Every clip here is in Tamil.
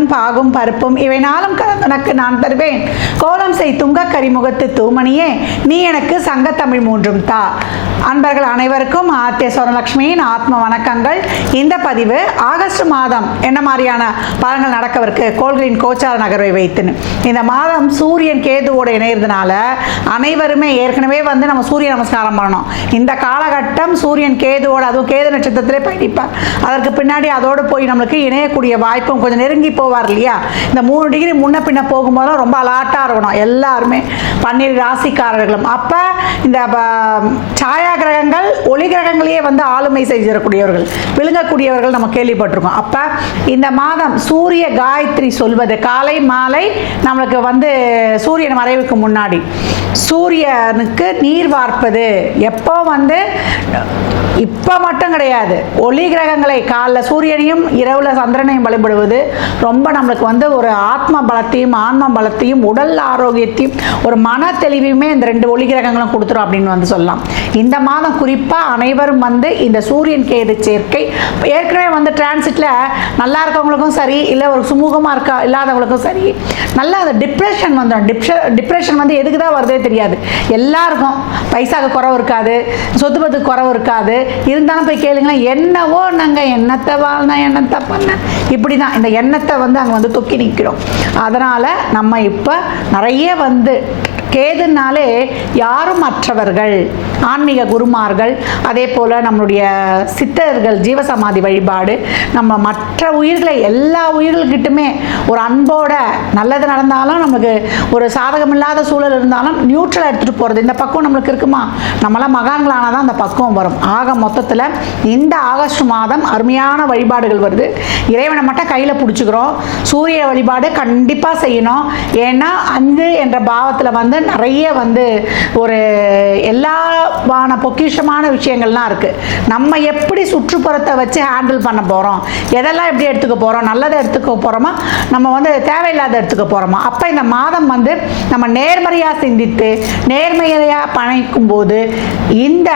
தேனும் பாகும் பருப்பும் இவை நாளும் கலந்துனக்கு நான் தருவேன். கோலம் செய் துங்க கரிமுகத்து தூமணியே நீ எனக்கு சங்கத்தமிழ் மூன்றும் தா. அன்பர்கள் அனைவருக்கும் ஆத்திய சொர்ணலட்சுமியின் ஆத்ம வணக்கங்கள். இந்த பதிவு ஆகஸ்ட் மாதம் என்ன மாதிரியான பலன்கள் நடக்கவிருக்கு கோள்களின் கோச்சார நகர்வை வைத்துன்னு. இந்த மாதம் சூரியன் கேதுவோட இணையறதுனால அனைவருமே ஏற்கனவே நம்ம சூரிய நமஸ்காரம் பண்ணணும். இந்த காலகட்டம் சூரியன் கேதுவோட, அதுவும் கேது நட்சத்திரத்திலே பயணிப்பார். அதற்கு பின்னாடி அதோடு போய் நம்மளுக்கு இணையக்கூடிய வாய்ப்பும் கொஞ்சம் நெருங்கி போவார் இல்லையா. இந்த 3 டிகிரி முன்ன பின்ன போகும்போதும் ரொம்ப அலாட்டாக இருக்கணும் எல்லாருமே, 12 ராசிக்காரர்களும். அப்போ இந்த சாயா கிரகங்கள் ஒளி கிரகங்களையே ஆளுமை செய்யக்கூடியவர்கள், விழுங்கக்கூடியவர்கள் நம்ம கேள்விப்பட்டிருக்கோம். அப்போ இந்த மாதம் சூரிய காயத்ரி சொல்வது காலை மாலை நம்மளுக்கு சூரியன் மறைவுக்கு முன்னாடி சூரியனுக்கு நீர் வார்ப்பது எப்போ இப்போ மட்டும் கிடையாது, ஒளி கிரகங்களை காலைல சூரியனையும் இரவுல சந்திரனையும் வழிபடுவது ரொம்ப நம்மளுக்கு ஒரு ஆத்ம பலத்தையும் ஆன்ம பலத்தையும் உடல் ஆரோக்கியத்தையும் ஒரு மன தெளிவையுமே இந்த 2 ஒளி கிரகங்களும் கொடுத்துரும் அப்படின்னு சொல்லலாம். இந்த மாதம் குறிப்பாக அனைவரும் இந்த சூரியன் கேது சேர்க்கை ஏற்கனவே டிரான்சிட்ல நல்லா இருக்கவங்களுக்கும் சரி, இல்லை ஒரு சுமூகமாக இல்லாதவங்களுக்கும் சரி, நல்லா அந்த டிப்ரெஷன் டிப்ரெஷன் எதுக்கு தான் வருதே தெரியாது. எல்லாருக்கும் பைசாவுக்கு குறவு இருக்காது, சொத்து பத்துக்கு குறவு இருக்காது. இருந்தாலும் போய் கேளுங்களேன், என்னவோ நாங்கள் எண்ணத்தை வாழ்ந்தா எண்ணத்தை பண்ண இப்படி தான் இந்த எண்ணத்தை அங்கே தொக்கி நிற்கிறோம். அதனால் நம்ம இப்போ நிறைய கேதுனாலே யாரும் மற்றவர்கள் ஆன்மீக குருமார்கள், அதே போல் நம்மளுடைய சித்தர்கள் ஜீவசமாதி வழிபாடு, நம்ம மற்ற உயிர்களை எல்லா உயிர்கள்கிட்டுமே ஒரு அன்போட நல்லது நடந்தாலும் நமக்கு ஒரு சாதகம் இல்லாத சூழல் இருந்தாலும் நியூட்ரலாக எடுத்துகிட்டு போகிறது. இந்த பக்கம் நம்மளுக்கு இருக்குமா, நம்மளாம் மகான்களானால் தான் அந்த பக்குவம் வரும். ஆக மொத்தத்தில் இந்த ஆகஸ்ட் மாதம் அருமையான வழிபாடுகள் வருது. இறைவனை மட்டும் கையில் பிடிச்சிக்கிறோம். சூரிய வழிபாடு கண்டிப்பாக செய்யணும். ஏன்னா அஞ்சு என்ற பாவத்தில் நிறைய ஒரு எல்லாவான பொக்கிஷமான விஷயங்கள்லாம் இருக்குது. நம்ம எப்படி சுற்றுப்புறத்தை வச்சு ஹேண்டில் பண்ண போகிறோம், எதெல்லாம் எப்படி எடுத்துக்க போகிறோம், நல்லதை எடுத்துக்க போகிறோமா, நம்ம தேவையில்லாத எடுத்துக்க போகிறோமா. அப்போ இந்த மாதம் நம்ம நேர்மறையாக சிந்தித்து நேர்மையாக பணிக்கும் போது இந்த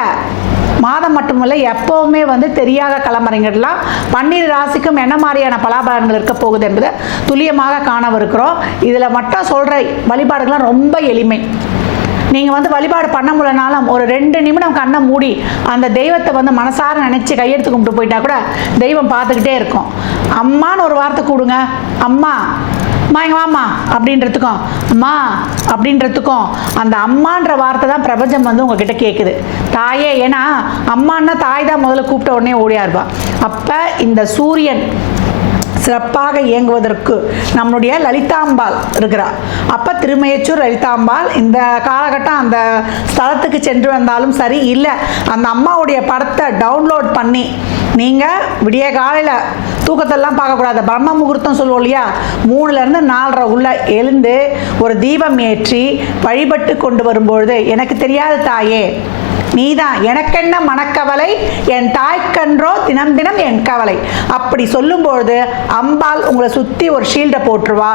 மாதம் மட்டுமல்ல எப்பவுமே தெரியாத களமறைங்கள்லாம் 12 ராசிக்கும் என்ன மாதிரியான பலாபலன்கள் இருக்க போகுது என்பதை துல்லியமாக காணவிருக்கிறோம். இதில் மட்டும் சொல்கிற வழிபாடுகள்லாம் ரொம்ப எளிமை. நீங்கள் வழிபாடு பண்ண முடியலனாலும் ஒரு 2 நிமிடம் கண்ணை மூடி அந்த தெய்வத்தை மனசார நினச்சி கையெடுத்து கும்பிட்டு போயிட்டா கூட தெய்வம் பார்த்துக்கிட்டே இருக்கும். அம்மான்னு ஒரு வார்த்தை கூடுங்க, அம்மா எங்க வாமா அப்படின்றதுக்கும் அம்மா அப்படின்றதுக்கும் அந்த அம்மான்ற வார்த்தை தான் பிரபஞ்சம் உங்ககிட்ட கேட்குது. தாயே, ஏன்னா அம்மான்னா தாய் தான் முதல்ல கூப்பிட்ட உடனே ஓடியா இருப்பா. அப்போ இந்த சூரியன் சிறப்பாக இயங்குவதற்கு நம்மளுடைய லலிதாம்பாள் இருக்கிறார். அப்போ திருமயச்சூர் லலிதாம்பாள் இந்த காலகட்டம் அந்த ஸ்தலத்துக்கு சென்று வந்தாலும் சரி, இல்லை அந்த அம்மாவுடைய படத்தை டவுன்லோட் பண்ணி நீங்கள் விடிய காலையில் தூக்கத்தெல்லாம் பார்க்கக்கூடாது, பிரம்ம முகூர்த்தம் சொல்லுவோம் இல்லையா, 3லேருந்து 4:30 உள்ள எழுந்து ஒரு தீபம் ஏற்றி வழிபட்டு கொண்டு வரும்பொழுது எனக்கு தெரியாத தாயே நீதான் எனக்கென்ன மனக்கவலை, என் தாய்க்கன்றோ தினம் தினம் என் கவலை அப்படி சொல்லும்பொழுது அம்பாள் உங்களை சுற்றி ஒரு ஷீல்டை போட்டுருவா.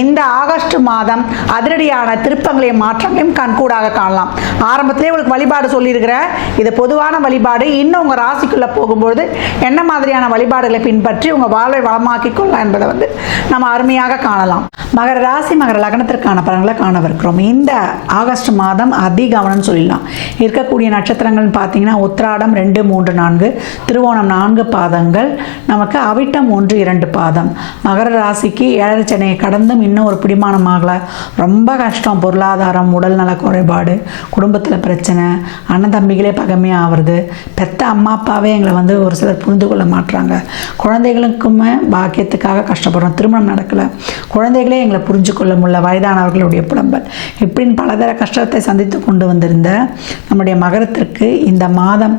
இந்த ஆகஸ்ட் மாதம் அதிரடியான திருப்பங்களையும் மாற்றங்களையும் கண்கூடாக காணலாம். ஆரம்பத்திலே உங்களுக்கு வழிபாடு சொல்லியிருக்கிறேன், இது பொதுவான வழிபாடு. இன்னும் உங்கள் ராசிக்குள்ளே போகும்பொழுது என்ன மாதிரியான வழிபாடுகளை பின்பற்றி உங்கள் வாழ்வை வளமாக்கி கொள்ளலாம் என்பதை நம்ம அருமையாக காணலாம். மகர ராசி மகர லக்னத்திற்கான பலன்களை காணவிருக்கிறோம். இந்த ஆகஸ்ட் மாதம் அதிகவனம் சொல்லலாம். இருக்கக்கூடிய நட்சத்திரங்கள் பார்த்தீங்கன்னா உத்திராடம் 2, 3, 4, திருவோணம் 4 பாதங்கள், நமக்கு அவிட்டம் 1, 2 பாதம். மகர ராசிக்கு 7 சென்னையை கடந்தும் இன்னும் ஒரு பிடிமானமாகல, ரொம்ப கஷ்டம். பொருளாதாரம், உடல் நல குறைபாடு, குடும்பத்தில் பிரச்சனை, அண்ணன் தம்பிகளே பகமையாக ஆகுறது, பெத்த அம்மா அப்பாவே எங்களை ஒரு சிலர் புரிந்து கொள்ள மாட்டுறாங்க, குழந்தைகளுக்குமே பாக்கியத்துக்காக கஷ்டப்படுறோம், திருமணம் நடக்கலை, குழந்தைகளே எங்களை புரிஞ்சு கொள்ள முடியல, வயதானவர்களுடைய புலம்பல், இப்படின்னு பலதர கஷ்டத்தை சந்தித்து கொண்டு வந்திருந்த நம்முடைய மகரத்திற்கு இந்த மாதம்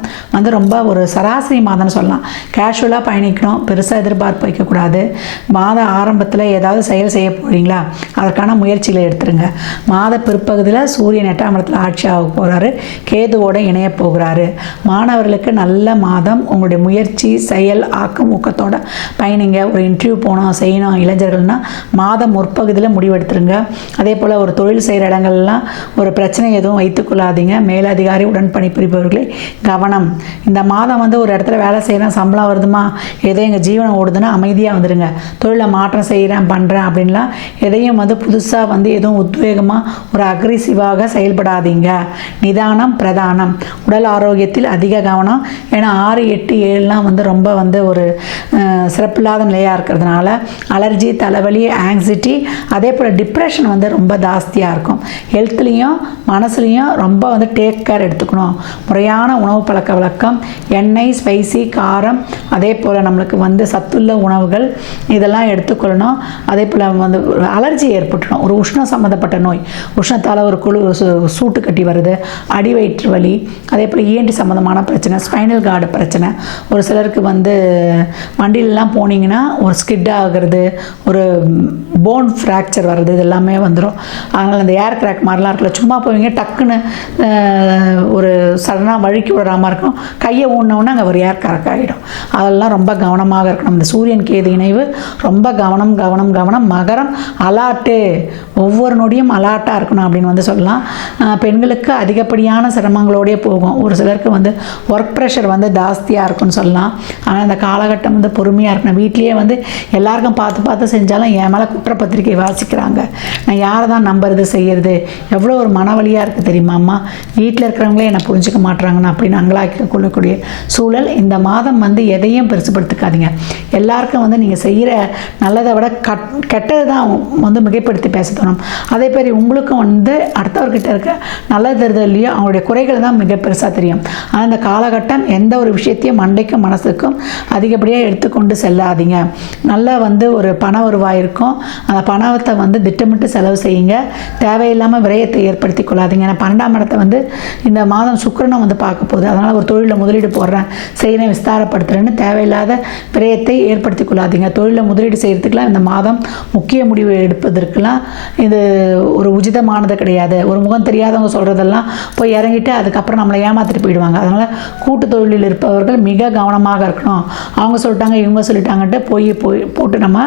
ரொம்ப ஒரு சராசரி மாதம்னு சொல்லலாம். கேஷுவலாக பயணிக்கணும், பெருசாக எதிர்பார்ப்பு வைக்கக்கூடாது. மாத ஆரம்பத்தில் ஏதாவது செயல் செய்ய போகிறீங்களா, அதற்கான முயற்சிகளை எடுத்துருங்க. மாத பிற்பகுதியில் சூரியன் 8ஆம் இடத்துல ஆட்சி ஆக போகிறாரு, கேதுவோடு இணைய போகிறாரு. மாணவர்களுக்கு நல்ல மாதம். உங்களுடைய முயற்சி செயல் ஆக்கம் ஊக்கத்தோட பயணிங்க. ஒரு இன்டர்வியூ போனோம் செய்யணும் இளைஞர்கள்னால் மாதம் முற்பகுதியில் முடிவெடுத்துருங்க. அதே போல் ஒரு தொழில் செய்கிற இடங்கள்லாம் ஒரு பிரச்சனை எதுவும் வைத்துக்கொள்ளாதீங்க. மேலதிகாரி உடன்படி பணிபுரிபவர்களே கவனம். இந்த மாதம் வந்து ஒரு இடத்துல வேலை செய்கிறேன், சம்பளம் வருதுமா, ஏதோ எங்கள் ஜீவனம் ஓடுதுன்னா அமைதியாக வந்துடுங்க. தொழிலை மாற்றம் செய்கிறேன் பண்ணுறேன் அப்படின்லாம் எதையும் வந்து புதுசாக வந்து எதுவும் உத்வேகமாக ஒரு அக்ரெசிவாக செயல்படாதீங்க. நிதானம் பிரதானம். உடல் ஆரோக்கியத்தில் அதிக கவனம். ஏன்னா 6, 8, 7லாம் வந்து ரொம்ப வந்து ஒரு சிறப்பில்லாத நிலையாக இருக்கிறதுனால அலர்ஜி, தலைவலி, ஆங்ஸைட்டி, அதே போல் டிப்ரெஷன் வந்து ரொம்ப ஜாஸ்தியாக இருக்கும். ஹெல்த்லேயும் மனசுலேயும் ரொம்ப வந்து டேக் கேர் எடுத்துக்கணும். முறையான உணவு பழக்க வழக்கம், எண்ணெய், ஸ்பைசி, காரம், அதே போல் நம்மளுக்கு வந்து சத்துள்ள உணவுகள் இதெல்லாம் எடுத்துக்கொள்ளணும். அதே போல் வந்து அலர்ஜி ஏற்பட்டுடும். ஒரு உஷ்ணம் சம்மந்தப்பட்ட நோய், உஷ்ணத்தால் ஒரு சூட்டு கட்டி வருது, அடி வயிற்று வலி, அதே போல் ENT சம்மந்தமான பிரச்சனை, ஸ்பைனல் கார்டு பிரச்சனை, ஒரு சிலருக்கு வந்து வண்டியிலலாம் போனீங்கன்னா ஒரு ஸ்கிட் ஆகிறது, ஒரு போன் ஃப்ராக்சர் வர்றது, இது எல்லாமே வந்துடும். அதனால் அந்த ஏர் கிராக் மாதிரிலாம் இருக்கல, சும்மா போவீங்க டக்குன்னு ஒரு சடனாக வழுக்கி விடுறாமல் இருக்கும், கையை ஊன்னோன்னா அங்கே ஒரு ஏர் கிராக் ஆகிடும். அதெல்லாம் ரொம்ப கவனமாக இருக்கணும். இந்த சூரியன் கேது இணைவு ரொம்ப கவனம் கவனம் கவனம். மகரம் அலாட்டு, ஒவ்வொரு நொடியும் அலாட்டாக இருக்கணும் அப்படின்னு வந்து சொல்லலாம். பெண்களுக்கு அதிகப்படியான சிரமங்களோடே போகும். ஒரு சிலருக்கு வந்து ஒர்க் ப்ரெஷர் வந்து ஜாஸ்தியாக இருக்குன்னு சொல்லலாம். ஆனால் இந்த காலகட்டம் வந்து பொறுமையாக இருக்கணும். வீட்லேயே வந்து எல்லாருக்கும் பார்த்து பார்த்து செஞ்சாலும் என் மேலே குற்றப்பத்திரிக்கை வாசிக்கிறாங்க, நான் யாரை தான் நம்புறது செய்கிறது, எவ்வளோ ஒரு மனவலியாக இருக்குது தெரியுமாம்மா, வீட்டில் இருக்கிறவங்களே என்னை புரிஞ்சிக்க மாட்டுறாங்கன்னு அப்படின்னு அங்கலாக்கி கொள்ளக்கூடிய சூழல். இந்த மாதம் வந்து எதையும் பெருசுப்படுத்திக்காதீங்க. எல்லாருக்கும் வந்து நீங்கள் செய்கிற நல்லதை விட கெட்டது தான் வந்து மிகைப்படுத்தி பேச தோணும். அதே மாதிரி உங்களுக்கும் வந்து அடுத்தவர்கிட்ட இருக்க நல்லது தெரிதலையோ அவங்களுடைய குறைகள் தான் மிக பெருசாக தெரியும். ஆனால் இந்த காலகட்டம் எந்த ஒரு விஷயத்தையும் மண்டைக்கும் மனசுக்கும் அதிகப்படியாக எடுத்துக்கொண்டு செல்லாதீங்க. நல்லா வந்து ஒரு பண வருவாய் இருக்கும், அந்த பணத்தை வந்து திட்டமிட்டு செலவு செய்யுங்க. தேவையில்லாமல் விரயத்தை ஏற்படுத்தி கொள்ளாதீங்க. ஏன்னா 12ஆம் இடத்தை வந்து இந்த மாதம் சுக்கிரனும் வந்து பார்க்க போகுது. அதனால் ஒரு தொழிலில் முதலீடு போடுறேன், செய்கிறேன், விஸ்தாரப்படுத்துகிறேன்னு தேவையில்லாத விரயத்தை ஏற்படுத்தி கொள்ளாதீங்க. தொழிலில் முதலீடு செய்கிறதுக்கெலாம் இந்த மாதம் முக்கிய முடிவு எடுப்பதற்கெல்லாம் இது ஒரு உச்சிதமானது கிடையாது. ஒரு முகம் தெரியாதவங்க சொல்கிறதெல்லாம் போய் இறங்கிட்டு அதுக்கப்புறம் நம்மளை ஏமாற்றிட்டு போயிடுவாங்க. அதனால் கூட்டு தொழிலில் இருப்பவர்கள் மிக கவனமாக இருக்கணும். அவங்க சொல்லிட்டாங்க இவங்க சொல்லிட்டாங்கன்ட்டு போட்டு நம்ம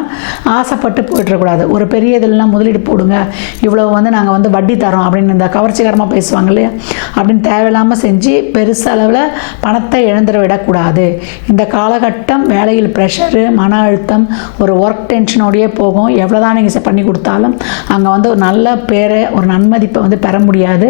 ஆசைப்பட்டு போயிட்டுறக்கூடாது. ஒரு பெரிய இதெல்லாம் முதலீடு போடுங்க, இவ்வளோ வந்து நாங்கள் வந்து வட்டி தரோம் அப்படின்னு இந்த கவர்ச்சிகரமாக பேசுவாங்க இல்லையா, அப்படின்னு தேவையில்லாமல் செஞ்சு பெருசளவில் பணத்தை இழந்துட விடக்கூடாது. இந்த காலகட்டம் வேலையில் ப்ரெஷரு, மன அழுத்தம், ஒரு ஒர்க் டென்ஷனோடையே போகும். எவ்வளோ தான் நீங்கள் பண்ணி கொடுத்தாலும் அங்கே வந்து ஒரு நல்ல பேரை, ஒரு நன்மதிப்பை வந்து பெற முடியாது.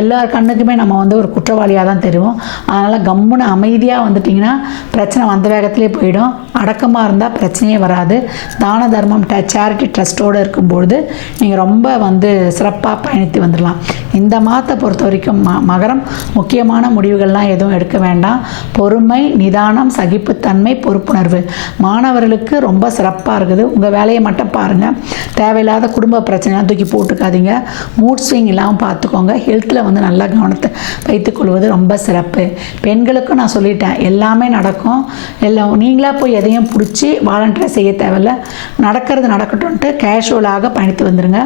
எல்லார் கண்ணுக்குமே நம்ம வந்து ஒரு குற்றவாளியாக தான் தெரியும். அதனால் கம்முன்னு அமைதியாக வந்துட்டிங்கன்னா பிரச்சனை வந்த வேகத்திலே போயிடும். அடக்கமாக இருந்தால் பிரச்சனையே வராது. தான தர்மம், சேரிட்டி, ட்ரஸ்ட்டோடு இருக்கும்பொழுது நீங்கள் ரொம்ப வந்து சிறப்பாக பயணித்து வந்துடலாம். இந்த மாதத்தை பொறுத்த வரைக்கும் மகரம் முக்கியமான முடிவுகள்லாம் எதுவும் எடுக்க வேண்டாம். பொறுமை, நிதானம், சகிப்புத்தன்மை, பொறுப்புணர்வு மாணவர்களுக்கு ரொம்ப சிறப்பாக இருக்குது. உங்கள் வேலையை மட்டும் பாருங்கள். தேவையில்லாத குடும்ப பிரச்சனைலாம் தூக்கி போட்டுக்காதீங்க. மூட் ஸ்விங் இல்லாமல் பார்த்துக்கோங்க. ஹெல்த்தில் வந்து நல்லா கவனத்தை வைத்துக்கொள்வது ரொம்ப சிறப்பு. பெண்களுக்கும் நான் சொல்லிட்டேன், எல்லாமே நடக்கும். எல்லாம் நீங்களாக போய் எதையும் பிடிச்சி வாலண்டியராக செய்ய தேவையில்ல. நடக்கிறது நடக்கட்டும்ன்ட்டு கேஷுவலாக பயணித்து வந்துடுங்க.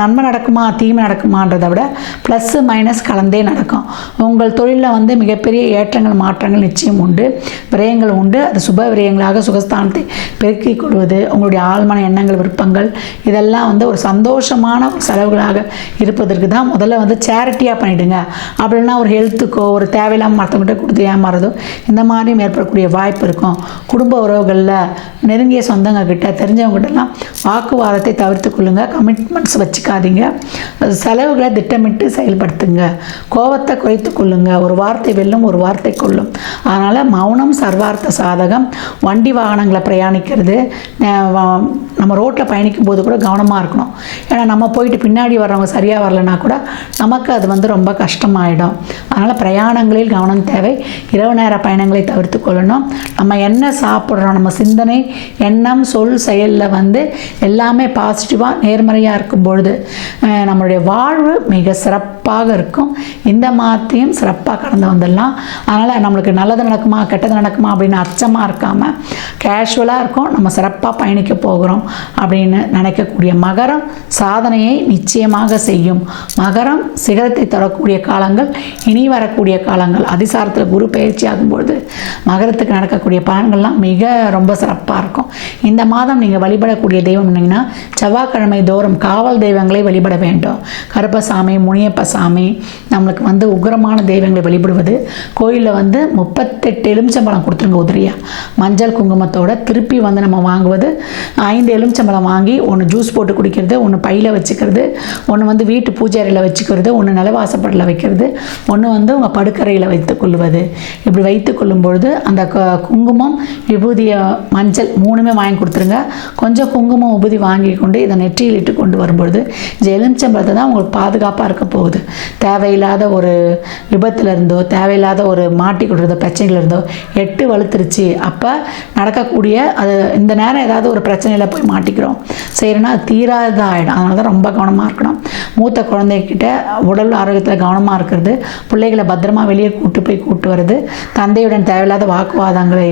நன்மை நடக்குமா தீமை நடக்குமான்றதை விட ப்ளஸ்ஸு மைனஸ் கலந்தே நடக்கும். உங்கள் தொழிலில் வந்து மிகப்பெரிய ஏற்றங்கள் மாற்றங்கள் நிச்சயம் உண்டு. விரயங்கள் உண்டு. அது சுப விரயங்களாக சுகஸ்தானத்தை பெருக்கிக் கொள்வது, உங்களுடைய ஆழ்மான எண்ணங்கள், விருப்பங்கள், இதெல்லாம் வந்து ஒரு சந்தோஷமான ஒரு செலவுகளாக இருப்பதற்கு தான் முதல்ல வந்து சேரிட்டியாக பண்ணிவிடுங்க. அப்படின்னா ஒரு ஹெல்த்துக்கோ ஒரு தேவையில்லாமல் மற்றவங்கள்ட்ட கொடுத்து ஏமாறதோ இந்த மாதிரியும் ஏற்படக்கூடிய வாய்ப்பு இருக்கும். குடும்ப உறவுகளில் நெருங்கிய சொந்தங்க கிட்ட, தெரிஞ்சவங்ககிட்டலாம் வாக்குவாதத்தை தவிர்த்து கொள்ளுங்கள். கமிட்மெண்ட்ஸ் வச்சுக்காதீங்க. செலவுகளை திட்டமிட்டு செயல்படுத்துங்க. கோபத்தை குறைத்து கொள்ளுங்க. ஒரு வார்த்தை வெல்லும், ஒரு வார்த்தை கொள்ளும். அதனால் மௌனம் சர்வார்த்த சாதகம். வண்டி வாகனங்களை பிரயாணிக்கிறது, நம்ம ரோட்டில் பயணிக்கும் போது கூட கவனமாக இருக்கணும். ஏன்னா நம்ம போயிட்டு பின்னாடி வர்றவங்க சரியாக வரலைன்னா கூட நமக்கு அது வந்து ரொம்ப கஷ்டமாயிடும். அதனால் பிரயாணங்களில் கவனம் தேவை. இரவு நேர பயணங்களை தவிர்த்து கொள்ளணும். நம்ம என்ன சாப்பிட்றோம், நம்ம சிந்தனை, எண்ணம், சொல், செயலில் வந்து எல்லாமே பாசிட்டிவாக நேர்மறையாக இருக்கும் பொழுது நம்மளுடைய வாழ்வு மிக சிறப்பாக இருக்கும். இந்த மாதத்தையும் சிறப்பாக கடந்து வந்துடலாம். அதனால் நம்மளுக்கு நல்லது நடக்குமா கெட்டது நடக்குமா அப்படின்னு அச்சமாக இருக்காமல் கேஷுவலாக இருக்கும். நம்ம சிறப்பாக பயணிக்க போகிறோம் அப்படின்னு நினைக்கக்கூடிய மகரம் சாதனையை நிச்சயமாக செய்யும். மகரம் சிகரத்தை தரக்கூடிய காலங்கள் இனி வரக்கூடிய காலங்கள். அதிசாரத்தில் குரு பயிற்சி ஆகும்பொழுது மகரத்துக்கு நடக்கக்கூடிய பலன்கள்லாம் மிக ரொம்ப சிறப்பாக இருக்கும். இந்த மாதம் நீங்கள் வழிபடக்கூடிய தெய்வம் என்னங்கன்னா, செவ்வாய்க்கிழமை தோறும் காவல் தெய்வங்களை வழிபட வேண்டும். கருப்பசாமி, முனியப்பசாமி, நம்மளுக்கு வந்து உக்ர உக்கிரமான தெய்வங்களை வழிபடுவது. கோயிலில் வந்து 38 எலுமிச்சம்பழம் கொடுத்துருங்க உதிரியா, மஞ்சள் குங்குமத்தோட. திருப்பி வந்து நம்ம வாங்குவது 5 எலுமிச்சம்பழம் வாங்கி ஒன்று ஜூஸ் போட்டு குடிக்கிறது, ஒன்று பையில் வச்சுக்கிறது, ஒன்று வந்து வீட்டு பூஜை அறையில் வச்சுக்கிறது, ஒன்று நிலவாசப்படில் வைக்கிறது, ஒன்று வந்து உங்கள் படுக்கறையில் வைத்து கொள்வது. இப்படி வைத்து கொள்ளும் பொழுது அந்த குங்குமம் விபூதிய மஞ்சள் 3மே வாங்கி கொடுத்துருங்க. கொஞ்சம் குங்குமம் விபூதி வாங்கி கொண்டு இதை நெற்றியில் இட்டு கொண்டு வரும்பொழுது இந்த எலுமிச்சம்பழத்தை தான் உங்களுக்கு பாதுகாப்பாக இருக்க போகுது. தேவையில்லாத ஒரு விபத்தில் இருந்தோ, தேவையில்லாத ஒரு மாட்டி கொடுக்குற பிரச்சனைகள் இருந்தோ 8 வலுத்துருச்சு. அப்போ நடக்கக்கூடிய அது இந்த நேரம் ஏதாவது ஒரு பிரச்சனையில் போய் மாட்டிக்கிறோம் செய்கிறோன்னா அது தீராத ஆகிடும். அதனால தான் ரொம்ப கவனமாக இருக்கணும். மூத்த குழந்தைகிட்ட உடல் ஆரோக்கியத்தில் கவனமாக இருக்கிறது, பிள்ளைகளை பத்திரமா வெளியே கூட்டு வருது, தந்தையுடன் தேவையில்லாத வாக்குவாதங்களை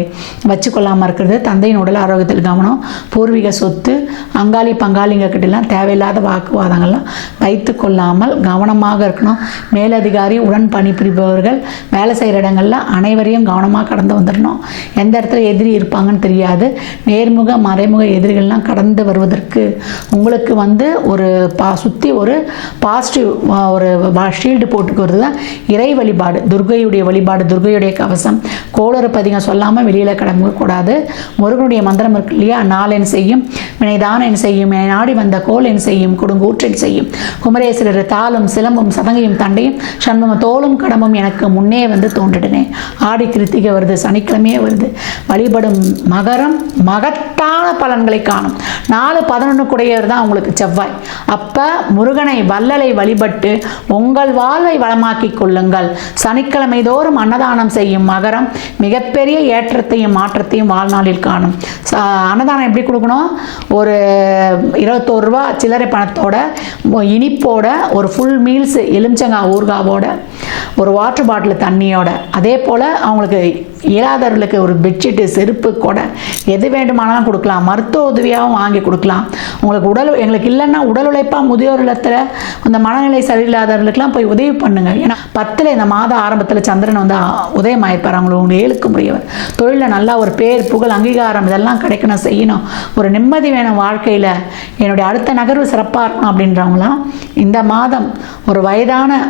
வச்சுக்கொள்ளாமல் இருக்கிறது, தந்தையின் உடல் ஆரோக்கியத்தில் கவனம், பூர்வீக சொத்து, அங்காளி பங்காளிங்க கிட்டலாம் தேவையில்லாத வாக்குவாதங்கள்லாம் வைத்து கொள்ளாமல் கவனமாக இருக்கணும். மேலதிகாரி உடன் பணிபுரிபவர்கள் வேலை செய்கிற இடங்களில் அனைவரையும் கவனமாக கடந்து வந்துடணும். எந்த இடத்துல எதிரி இருப்பாங்கன்னு தெரியாது. நேர்முக மறைமுக எதிரிகள்லாம் கடந்து வருவதற்கு உங்களுக்கு வந்து ஒரு சுற்றி ஒரு பாசிட்டிவ் ஒரு ஷீல்டு போட்டுக்கிறது தான் இறை வழிபாடு, துர்கையுடைய வழிபாடு, துர்கையுடைய கவசம். கோளறு பதிகம் சொல்லாமல் வெளியில் கிளம்பக்கூடாது. முருகனுடைய மந்திரம் இருக்கு இல்லையா, நாள் என் செய்யும் வினைதான் என் செய்யும், என நாடி வந்த கோல் என் செய்யும், கொடுங்கூற்றின் செய்யும், குமரேஸ்வரர் தாளும் சிலம்பும் சதங்கையும் தண்டையும் சண்முக தோளும் கடமும் எனக்கு முன்னே வந்து தோன்றிடனே. ஆடி கிருத்திகை வருது, சனிக்கிழமையே வருது. வழிபடும் மகரம் மகத்தான பலன்களை காணும். 4-11 கூடையவர் தான் உங்களுக்கு செவ்வாய். அப்போ முருகனை வள்ளலை வழிபட்டு உங்கள் வாழ்வை வளமாக்கி கொள்ளுங்கள். சனிக்கிழமை தோறும் அன்னதானம் செய்யும் மகரம் மிகப்பெரிய ஏற்றத்தையும் மாற்றத்தையும் வாழ்நாளில் காணும். அன்னதானம் எப்படி கொடுக்கணும்? ஒரு 21 ரூபா சில்லறை பணத்தோட, இனிப்போட, ஒரு ஃபுல் மீல்ஸ் எலுமிச்சங்காய் ஊறுகாவோட, ஒரு வாட்டர் பாட்டில் தண்ணியோட. அதே போல் அவங்களுக்கு இயலாதவர்களுக்கு ஒரு பெட்ஷீட்டு, செருப்பு, கொடை எது வேண்டுமானாலும் கொடுக்கலாம். மருத்துவ உதவியாகவும் வாங்கி கொடுக்கலாம். உங்களுக்கு எங்களுக்கு இல்லைன்னா உடல் உழைப்பாக முதியோர் இல்லத்தில் அந்த மனநிலை சரியில்லாதவர்களுக்கெல்லாம் போய் உதவி பண்ணுங்க. ஏன்னா 10 இந்த மாத ஆரம்பத்தில் சந்திரன் வந்து உதயமாயிருப்பார். அவங்களுக்கு 7க்கு முடியவர். தொழிலில் நல்லா ஒரு பேர் புகழ் அங்கீகாரம் இதெல்லாம் கிடைக்கணும், செய்யணும். ஒரு நிம்மதி வேணும் வாழ்க்கையில். என்னுடைய அடுத்த நகர்வு சிறப்பாக இருக்கணும் அப்படின்றவங்களாம் இந்த மாதம் ஒரு வயதான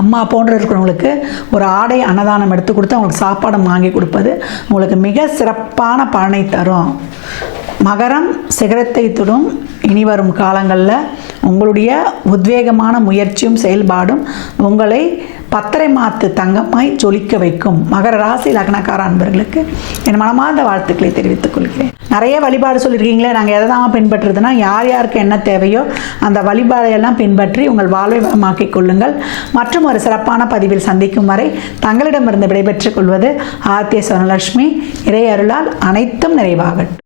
அம்மா போன்ற இருக்கிறவங்களுக்கு ஒரு ஆடை அன்னதானம் எடுத்து கொடுத்து அவங்களுக்கு சாப்பாடு வாங்கி கொடுப்பது உங்களுக்கு மிக சிறப்பான பலனை தரும். மகரம் சிகரத்தை தொடும். இனி வரும் காலங்களில் உங்களுடைய உத்வேகமான முயற்சியும் செயல்பாடும் உங்களை பத்தரை மாத்து தங்கமாய் ஜொலிக்க வைக்கும். மகர ராசி லக்னக்கார அன்பர்களுக்கு என் மனமார்ந்த வாழ்த்துக்களை தெரிவித்துக் கொள்கிறேன். நிறைய வழிபாடு சொல்லியிருக்கீங்களே, நாங்கள் எதை தான் பின்பற்றுறதுன்னா யார் யாருக்கு என்ன தேவையோ அந்த வழிபாடையெல்லாம் பின்பற்றி உங்கள் வாழ்வை வளமாக்கிக் கொள்ளுங்கள். மற்றும் ஒரு சிறப்பான பதிவில் சந்திக்கும் வரை தங்களிடமிருந்து விடைபெற்றுக் கொள்வது ஆர்த்திய சொர்ணலட்சுமி. இறை அருளால் அனைத்தும் நிறைவாகட்டும்.